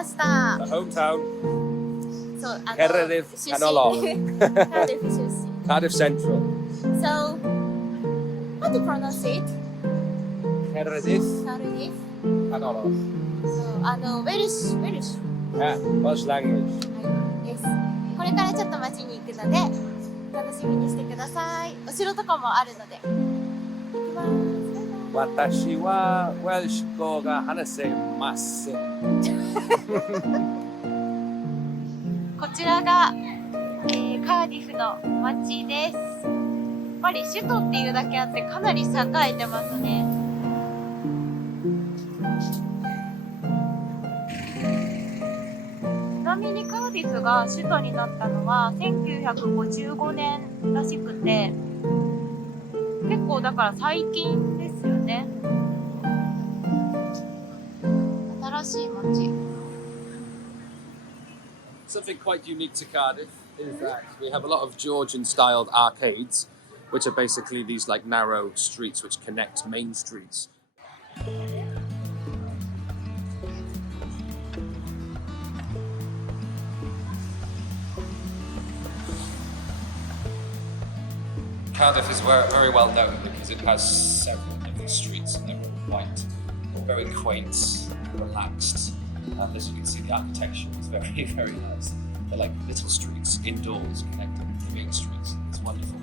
ました。 The hometown. そう、Cardiff 出身 Canolog. Cardiff 出身。 Cardiff Central. So, how to pronounce it? Cardiff Cardiff. Canolog. そう、ウェルシュ。Yeah, Welsh language. はい、です。これからちょっと街に行くので、楽しみにしてください。お城とかもあるので。行きます。私はウェルシュ語が話せません。こちらが、カーディフの街です。やっぱり首都っていうだけあってかなり栄えてますね。ちなみにカーディフが首都になったのは1955年らしくて、結構だから最近ですよね。新しい街。Something quite unique to Cardiff is that we have a lot of Georgian-styled arcades, which are basically these like narrow streets which connect main streets. Cardiff is very well known because it has several of these streets and they're all white, very quaint, relaxed. And as you can see, the architecture is very, very nice. They're like little streets indoors connecting the main streets. It's wonderful.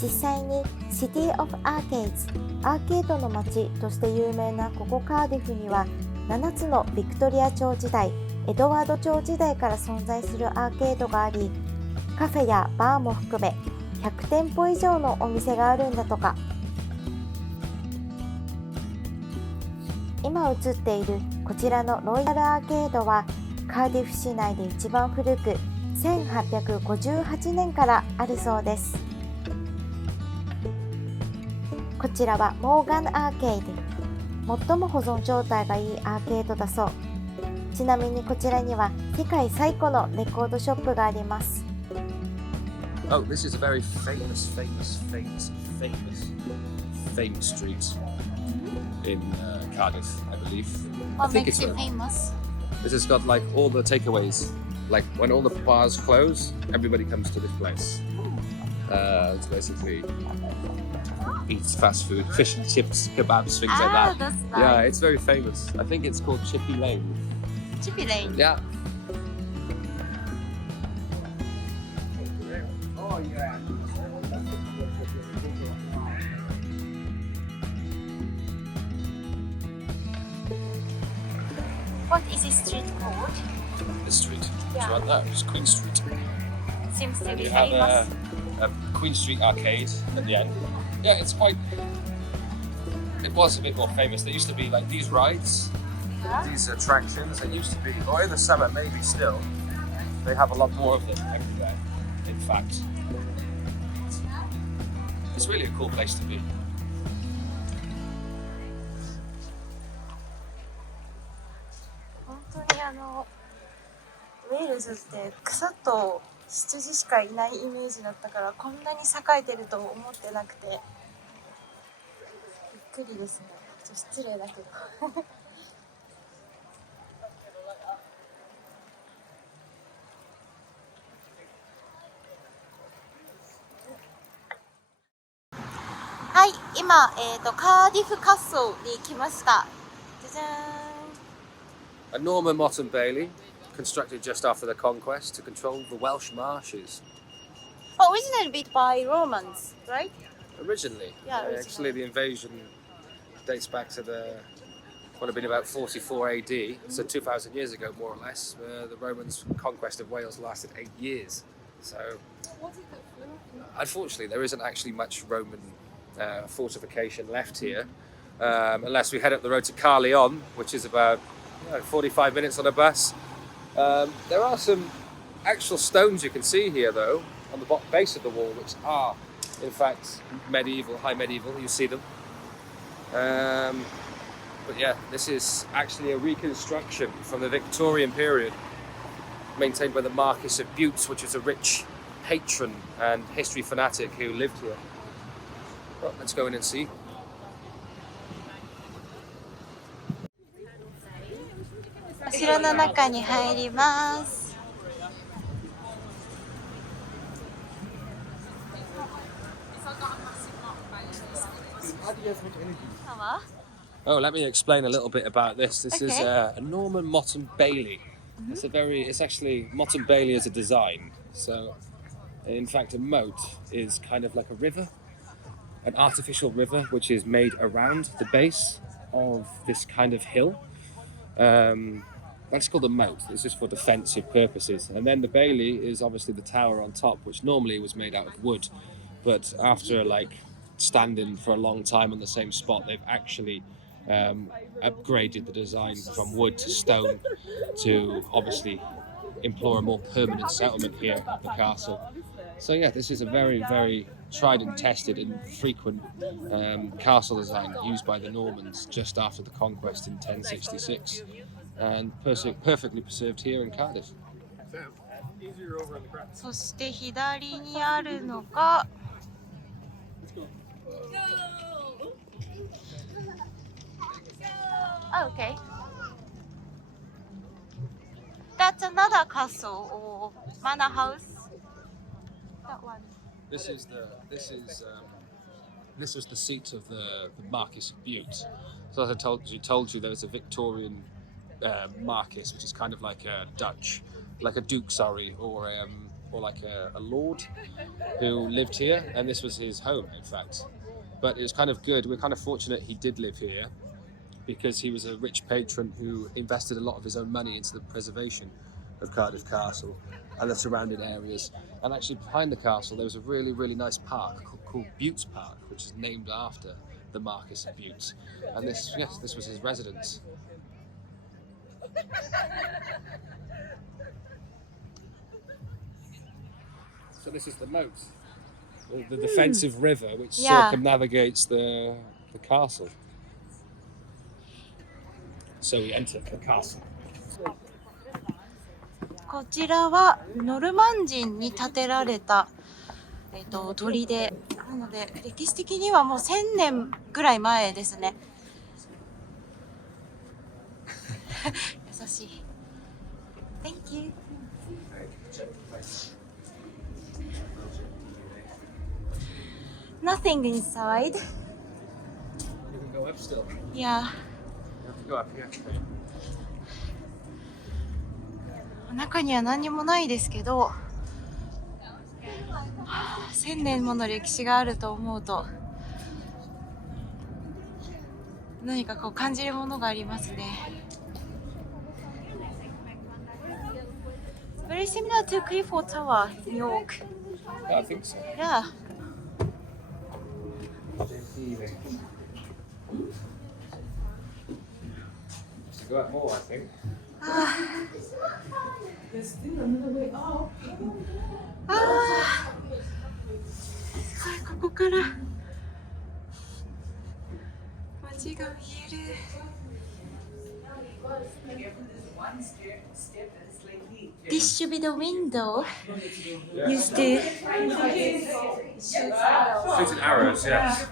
実際に City of Arcades アーケードの街として有名なここカーディフには7つのビクトリア朝時代、エドワード朝時代から存在するアーケードがあり、カフェやバーも含め100店舗以上のお店があるんだとか。今映っているこちらのロイヤルアーケードはカーディフ市内で一番古く1858年からあるそうです。こちらはモーガンアーケード、最も保存状態がいいアーケードだそう。ちなみにこちらには世界最古のレコードショップがあります。Oh, this is a very famous street in Cardiff, I believe. What makes it famous? This has got like all the takeaways. Like when all the bars close, everybody comes to this place. It's basically eats fast food, fish and chips, kebabs, things like that. That's nice. Yeah, it's very famous. I think it's called Chippy Lane. Chippy Lane. Yeah. What is this street called? This street. Yeah. It's right there. It's Queen Street. Seems to And be you have famous. a Queen Street arcade at the end. Yeah, it's quite. It was a bit more famous. There used to be like these rides, Yeah. these attractions. They used to be, or in the summer maybe still. They have a lot more of them everywhere. In fact, it's really a cool place to be. 本当にウェールズって草と羊しかいないイメージだったから、こんなに栄えてると思ってなくてびっくりですね。ちょっと失礼だけどはい、今、カーディフ滑走に行きました。じゃじゃーん。 A Norman Motte and Bailey, constructed just after the conquest to control the Welsh marshes. Originally built by Romans, right? Originally, Yeah, originally. Actually, the invasion dates back to would have been about 44 AD, so 2,000 years ago, more or less. The Romans' conquest of Wales lasted 8 years. So, unfortunately, there isn't actually much Roman fortification left here, unless we head up the road to Carleon, which is about 45 minutes on a bus. There are some actual stones you can see here, though, on the base of the wall, which are, in fact, high medieval. You see them. But yeah, this is actually a reconstruction from the Victorian period, maintained by the Marquis of Bute, which was a rich patron and history fanatic who lived here. Well, let's go in and see. お城の中に入ります。Oh, let me explain a little bit about this. This is a Norman Motte and Bailey. It's actually Motte and Bailey as a design. So, in fact, a moat is kind of like a river, an artificial river which is made around the base of this kind of hill. That's called a moat. It's just for defensive purposes. And then the Bailey is obviously the tower on top, which normally was made out of wood. But after standing for a long time on the same spot, they've actually upgraded the design from wood to stone to obviously implore a more permanent settlement here at the castle. So yeah, this is a very, very tried and tested and frequent castle design used by the Normans just after the conquest in 1066 and perfectly preserved here in Cardiff. そして左にあるのがOh, okay. That's another castle or manor house. That one. This was the seat of the Marquis of Bute. So as I told you, there was a Victorian Marquis, which is kind of like a Dutch, like a duke, sorry, or like a lord who lived here, and this was his home, in fact. But it was kind of good. We're kind of fortunate he did live here, because he was a rich patron who invested a lot of his own money into the preservation of Cardiff Castle and the surrounding areas. And actually behind the castle there was a really, really nice park called Bute Park, which is named after the Marquis of Bute. And this was his residence. So this is the moat, the defensive river which circumnavigates the castle. So we enter the castle. こちらはノルマン人に建てられた、砦なので歴史的にはもう1000年ぐらい前ですね。優しい。Thank you. Nothing inside. You can go up still. Yeah. You have to go up here. 中には何もないですけど、1000年もの歴史があると思うと何かこう感じるものがありますね。Very similar to Clifford Tower in New York. I think so. Yeah. To go up more, I think. There's still another way up. すごい、ここから街が見える。This should be the window used to Shooting arrows, yes.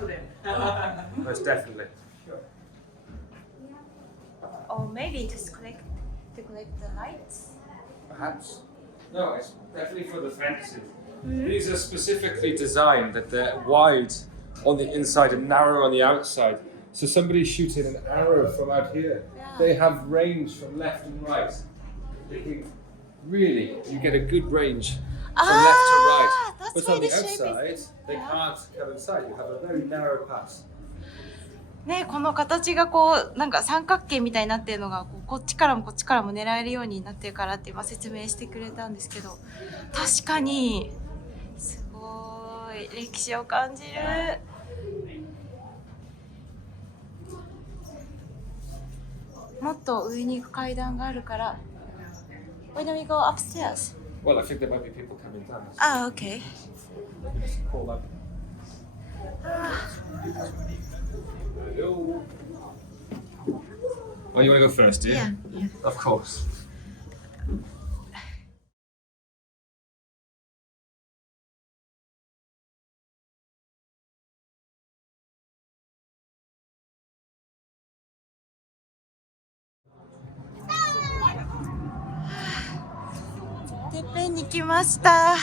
Most definitely. or maybe to collect the lights. Perhaps. No, it's definitely for the defensive. These are specifically designed that they're wide on the inside and narrow on the outside. So somebody's shooting an arrow from out here. They have range from left and right. Really, you get a good range from left to right. That's But why on the the shape is- outside, they can't come inside. You have a very narrow pass. ね、この形がこうなんか三角形みたいになってるのがこっちからもこっちからも狙えるようになってるからって今説明してくれたんですけど、確かにすごい歴史を感じる。もっと上に行く階段があるから。Why don't we go upstairs? Well, I think there might be people coming down. Ah, okay. Call up. Hello. Oh, you want to go first, do you? Yeah. Of course. フェンに来ました。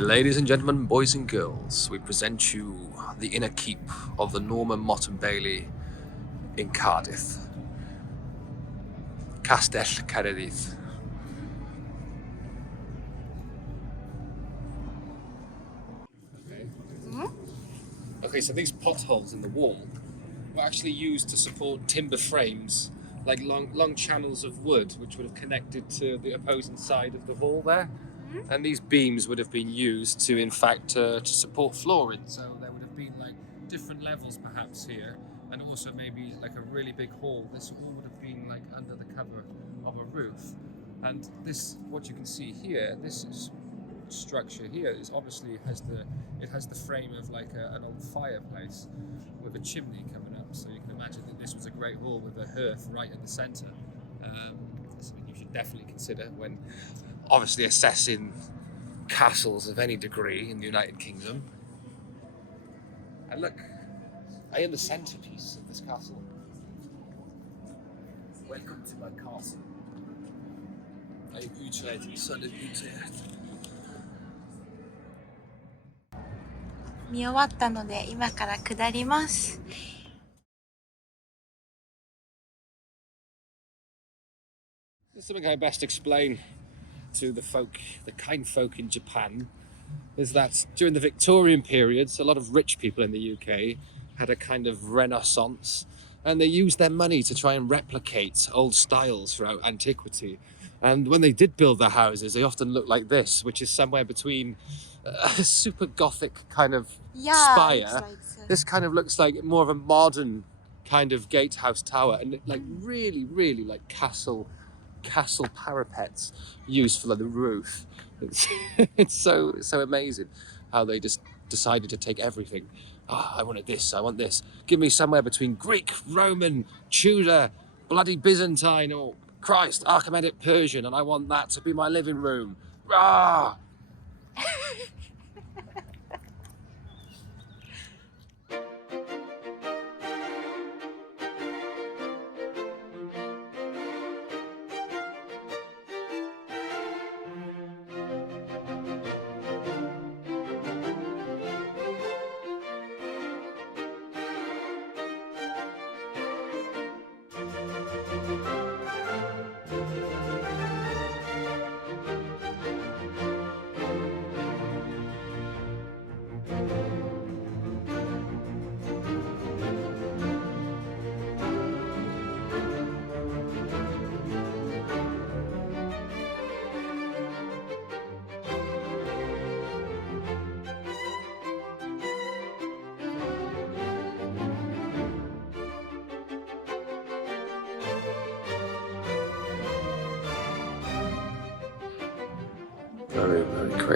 Ladies and gentlemen, boys and girls, we present you the inner keep of the Norman Motte and Bailey in Cardiff. Castell Cardiff. Okay, so these potholes in the wall were actually used to support timber frames, like long channels of wood, which would have connected to the opposing side of the wall there. And these beams would have been used to, in fact, to support flooring. So there would have been like different levels perhaps here, and also maybe like a really big hall. This all would have been like under the cover of a roof. And this, what you can see here, this is structure here is obviously has the frame of like an old fireplace with a chimney coming up. So you can imagine that this was a great hall with a hearth right in the centre. Something you should definitely consider when obviously assessing castles of any degree in the United Kingdom. And look, I am the centrepiece of this castle. Welcome to my castle. I am Utrecht, son of Utrecht. 見終わったので今から下ります。Something I best explain to the kind folk in Japan, is that during the Victorian periods, a lot of rich people in the UK had a kind of renaissance, and they used their money to try and replicate old styles throughout antiquity. And when they did build their houses, they often looked like this, which is somewhere between a super Gothic kind of spire. This kind of looks like more of a modern kind of gatehouse tower, and like really like castle parapets used for the roof. It's so amazing how they just decided to take everything. I wanted this, I want this. Give me somewhere between Greek, Roman, Tudor, bloody Byzantine, or Christ, Achaemenid Persian, and I want that to be my living room. Rah!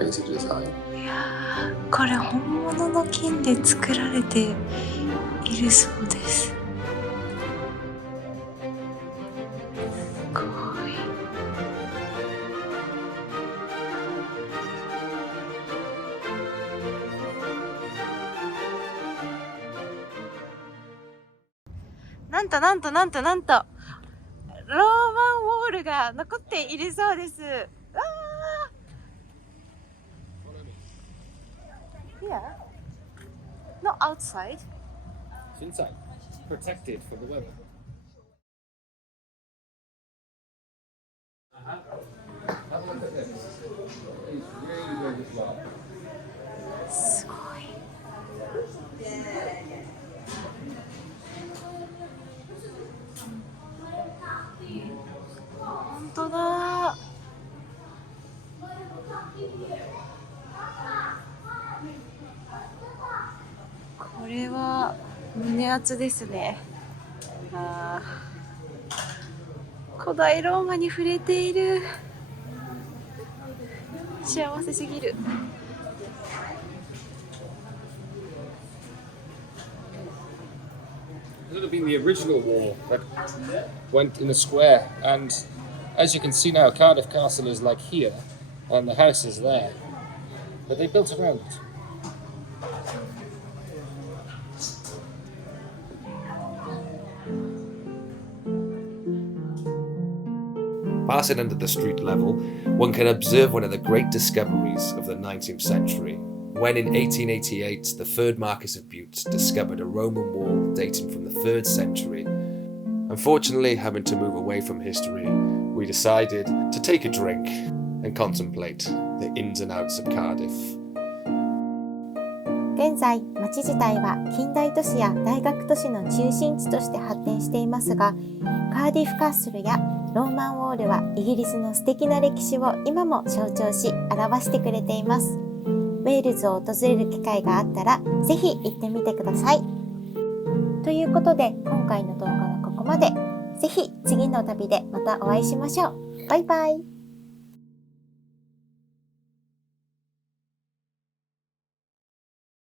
いやー、これ本物の金で作られているそうです。すごい。なんとローマンウォールが残っているそうです。Yeah. Not outside. It's inside. Protected from the weather. Have a look at this. It's really well. すごい。本当だ。これは胸熱ですね。古代ローマに触れている。幸せすぎる。It would have been the original wall that went in a square, and as you can see now, Cardiff Castle is like here, and the house is there. But they built around it. Passing under the street level, one can observe one of the great discoveries of the 19th century, when in 1888 the third Marquis of Bute discovered a Roman wall dating from the 3rd century. Unfortunately, having to move away from history, we decided to take a drink and contemplate the ins and outs of Cardiff. 現在、町自体は近代都市や大学都市の中心地として発展していますが、カーディフカッスルやローマンウォールはイギリスの素敵な歴史を今も象徴し表してくれています。ウェールズを訪れる機会があったらぜひ行ってみてください。ということで今回の動画はここまで。ぜひ次の旅でまたお会いしましょう。バイバイ。